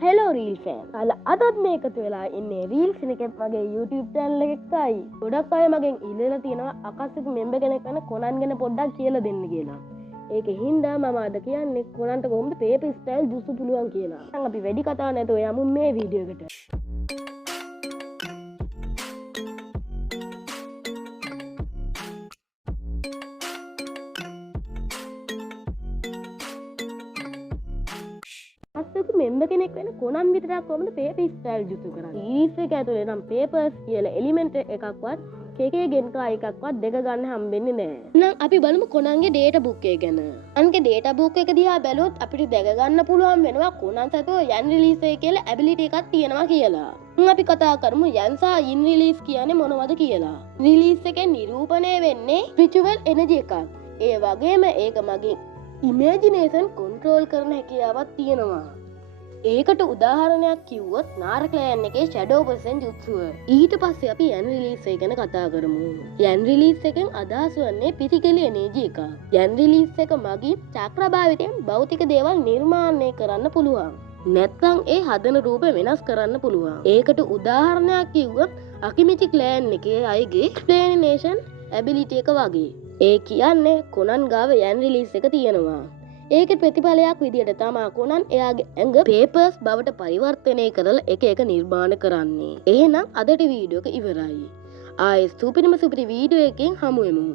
Hello reel fan අදත් මේ එකතු වෙලා ඉන්නේ රීල්ස් එකෙත් මගේ YouTube channel එකයි. ගොඩක් අය මගෙන් ඉල්ලලා තියෙනවා අකස්සික මෙම්බර් කෙනෙක් වෙන කොනන් ගැන පොඩ්ඩක් කියලා දෙන්න කියලා. ඒකේ හින්දා මම අද කියන්නේ කොනන්ට කොහොමද පේපර් ස්ටයිල් ජුසු පුළුවන් කියලා. දැන් අපි වැඩි කතා නැතුව යමු මේ වීඩියෝ එකට. අස්සක මෙම්බර් කෙනෙක් වෙන කොනන් විතරක් කොහොමද පේපර් ස්ටයිල් ජුසු කරන්නේ? සීරීස් එක ඇතුලේ නම් පේපර්ස් කියලා එලිමන්ට් එකක්වත් කේකේ ගෙන්කා එකක්වත් දෙක ගන්න හම්බෙන්නේ නැහැ. එහෙනම් අපි බලමු කොනන්ගේ ඩේටා බුක් එක ගැන. අන්ගේ ඩේටා බුක් එක දිහා බැලුවොත් අපිට දැක ගන්න පුළුවන් වෙනවා කොනන් සතුව යන් රිලීස් එක කියලා ඇබිලිටි එකක් තියෙනවා කියලා. අපි කතා කරමු යන් සහ ඉන් රිලීස් කියන්නේ මොනවද කියලා. රිලීස් එකෙන් නිරූපණය වෙන්නේ ස්පිරිචුවල් එනර්ජි එකක්. ඒ වගේම ඒක මගින් ඉමේජිනේෂන් කොන්ට්‍රෝල් කරන හැකියාවක් තියෙනවා. ඒකට උදාහරණයක් කිව්වොත් නාරක්ලයන් එකේ ෂැඩෝ පර්සන් ජුත්සුව. ඊට පස්සේ අපි යන් රිලීස් එක ගැන කතා කරමු. යන් රිලීස් එකෙන් අදහස් වන්නේ ෆිසිකල් එනර්ජි එක. යන් රිලීස් එක මගින් චක්‍රභාවිතයෙන් භෞතික දේවල් නිර්මාණය කරන්න පුළුවන්. නැත්නම් ඒ හදන රූප වෙනස් කරන්න පුළුවන්. ඒකට උදාහරණයක් කිව්වොත් අකිමිචි ක්ලෑන් එකේ අයගේ එක්ස්ප්ලේනේෂන් ඇබිලිටි එක වගේ. ඒ කියන්නේ කොනන් ගාව යන් රිලීස් එක තියෙනවා. ඒක ප්‍රතිඵලයක් විදියට තමා කොනන් එයාගේ ඇඟ පේපර්ස් බවට පරිවර්තනය කරලා එක නිර්මාණ කරන්නේ. එහෙනම් අදට වීඩියෝ එක ඉවරයි. ආයෙත් සුපිරිම වීඩියෝ එකකින් හමු වෙමු.